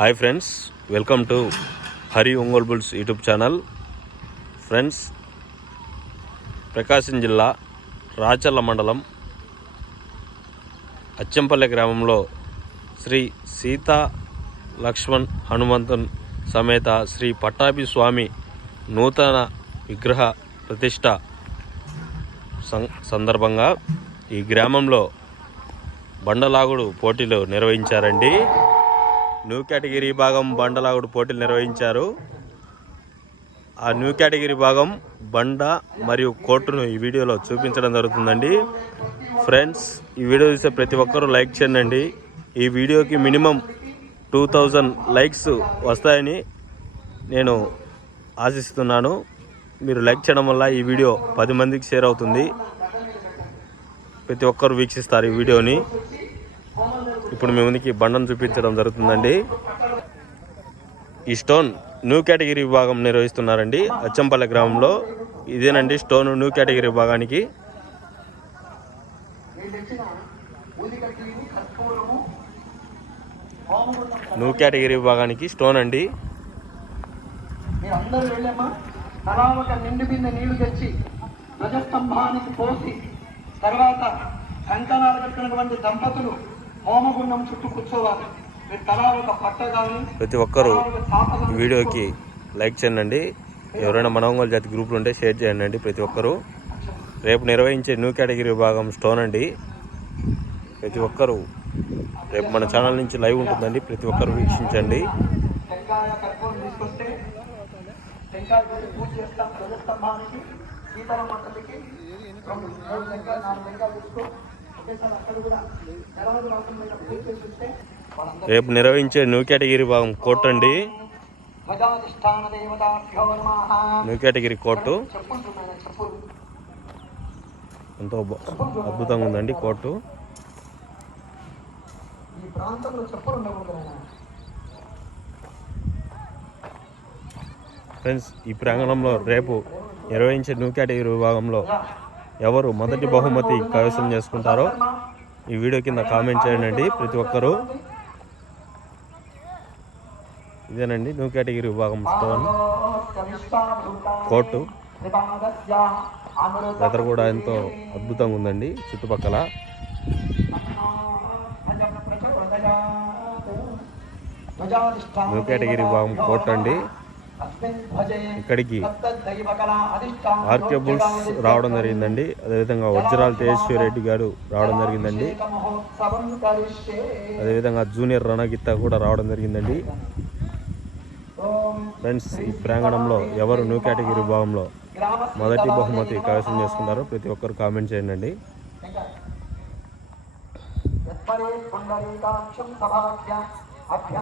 Hi friends welcome to Hari Ongole bulls YouTube channel. Friends Prakasam జిల్లా రాచల్ల మండలం అచ్చంపల్లె గ్రామంలో శ్రీ సీతా లక్ష్మణ్ హనుమంతన్ సమేత శ్రీ పట్టాభి స్వామి నూతన విగ్రహ ప్రతిష్ట సందర్భంగా ఈ గ్రామంలో బండలాగుడు పోటీలు నిర్వహించారండి. న్యూ కేటగిరీ భాగం బండలాగుడు పోటీలు నిర్వహించారు. ఆ న్యూ కేటగిరీ భాగం బండ మరియు కోర్టును ఈ వీడియోలో చూపించడం జరుగుతుందండి. ఫ్రెండ్స్ ఈ వీడియో చూసే ప్రతి ఒక్కరూ లైక్ చేయండి. ఈ వీడియోకి మినిమం టూ థౌజండ్ లైక్స్ వస్తాయని నేను ఆశిస్తున్నాను. మీరు లైక్ చేయడం వల్ల ఈ వీడియో పది మందికి షేర్ అవుతుంది. ప్రతి ఒక్కరు వీక్షిస్తారు ఈ వీడియోని. ఇప్పుడు మీ ముందుకి బండను చూపించడం జరుగుతుందండి. ఈ స్టోన్ న్యూ కేటగిరీ విభాగం నిర్వహిస్తున్నారండి. అచ్చంపల్లె గ్రామంలో ఇదేనండి స్టోన్ న్యూ కేటగిరీ విభాగానికి. న్యూ కేటగిరీ విభాగానికి స్టోన్ అండి. అందరూ వెళ్ళమ్మా. తలా ఒక నిండు బిందె నీళ్ళు తెచ్చి ధ్వజస్తంభానికి పోసి తర్వాత కంకణాలు కట్టినటువంటి దంపతులు హోమగుండం చుట్టూ కూర్చోవాలి ప్రతి ఒక్కరూ వీడియోకి లైక్ చేయండి. ఎవరైనా మన ఒంగోలు జాతి గ్రూపులు ఉంటే షేర్ చేయండి ప్రతి ఒక్కరూ. రేపు నిర్వహించే న్యూ కేటగిరీ విభాగం స్టోన్ అండి. ప్రతి ఒక్కరూ రేపు మన ఛానల్ నుంచి లైవ్ ఉంటుందండి. ప్రతి ఒక్కరు వీక్షించండి. పూజ రేపు నిర్వహించే న్యూ కేటగిరీ భాగం కోర్టు అండి. New category court. ఎంతో అద్భుతంగా ఉందండి కోర్టు. ఈ ప్రాంతంలో చెప్పులు ఉండకూడదు ఫ్రెండ్స్ ఈ ప్రాంగణంలో రేపు నిర్వహించే న్యూ కేటగిరీ విభాగంలో ఎవరు మొదటి బహుమతి కైవసం చేసుకుంటారో ఈ వీడియో కింద కామెంట్ చేయండి ప్రతి ఒక్కరూ. ఇదేనండి న్యూ కేటగిరీ విభాగం స్టోన్. కోర్టు. వెదర్ కూడా ఎంతో అద్భుతంగా ఉందండి చుట్టుపక్కల. న్యూ కేటగిరీ విభాగం కోర్టు అండి. ఇక్కడికి ఆర్కే బుల్స్ రావడం జరిగిందండి. అదేవిధంగా వజ్రాల తేజస్వి రెడ్డి గారు రావడం జరిగిందండి. అదేవిధంగా జూనియర్ రణగిత్త కూడా రావడం జరిగిందండి. ఫ్రెండ్స్ ఈ ప్రాంగణంలో ఎవరు న్యూ కేటగిరీ విభాగంలో మొదటి బహుమతి కైవసం చేసుకున్నారో ప్రతి ఒక్కరు కామెంట్ చేయండి. అభ్య